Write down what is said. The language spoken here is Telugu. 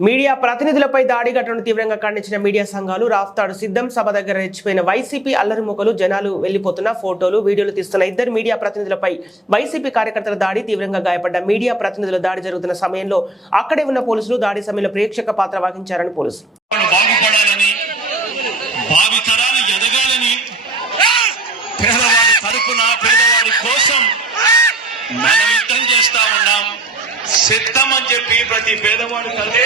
మీడియా ప్రతినిధులపై దాడి ఘటనను తీవ్రంగా ఖండించిన మీడియా సంఘాలు రాఫ్తాడు సిద్ధం సభ దగ్గర రెచ్చిపోయిన వైసీపీ అల్లరిముఖలు జనాలు వెళ్లిపోతున్న ఫోటోలు వీడియోలు తీస్తున్న ఇద్దరు మీడియా ప్రతినిధులపై వైసీపీ కార్యకర్తల దాడి తీవ్రంగా గాయపడ్డ మీడియా ప్రతినిధుల దాడి జరుగుతున్న సమయంలో అక్కడే ఉన్న పోలీసులు దాడి సమయంలో ప్రేక్షక పాత్ర వహించారని పోలీసులు సిద్ధం అని చెప్పి ప్రతి పేదవాడి తల్లి